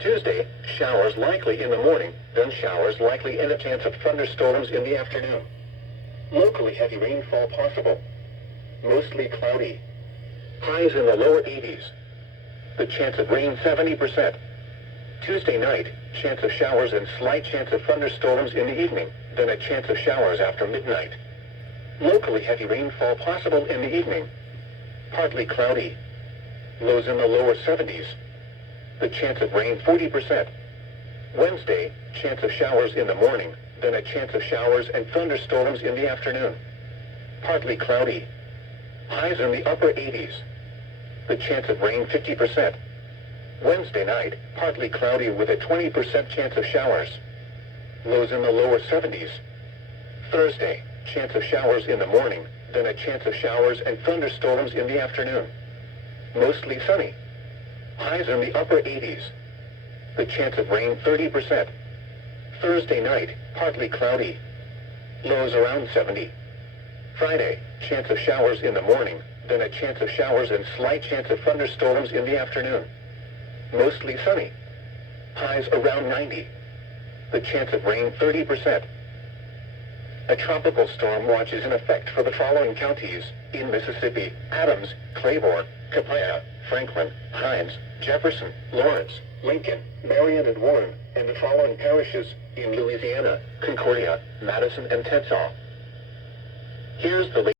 Tuesday, showers likely in the morning, then showers likely and a chance of thunderstorms in the afternoon. Locally heavy rainfall possible. Mostly cloudy. Highs in the lower 80s. The chance of rain 70%. Tuesday night, chance of showers and slight chance of thunderstorms in the evening, then a chance of showers after midnight. Locally heavy rainfall possible in the evening. Partly cloudy. Lows in the lower 70s. The chance of rain 40%. Wednesday, chance of showers in the morning, then a chance of showers and thunderstorms in the afternoon. Partly cloudy. Highs in the upper 80s. The chance of rain 50%. Wednesday night, partly cloudy with a 20% chance of showers. Lows in the lower 70s. Thursday, chance of showers in the morning, then a chance of showers and thunderstorms in the afternoon. Mostly sunny. Highs in the upper 80s. The chance of rain 30%. Thursday night, partly cloudy. Lows around 70. Friday, chance of showers in the morning, then a chance of showers and slight chance of thunderstorms in the afternoon. Mostly sunny. Highs around 90. The chance of rain 30%. A tropical storm watch is in effect for the following counties in Mississippi: Adams, Claiborne, Copiah, Franklin, Hinds, Jefferson, Lawrence, Lincoln, Marion, and Warren, and the following parishes in Louisiana: Concordia, Madison, and Tensas. Here's the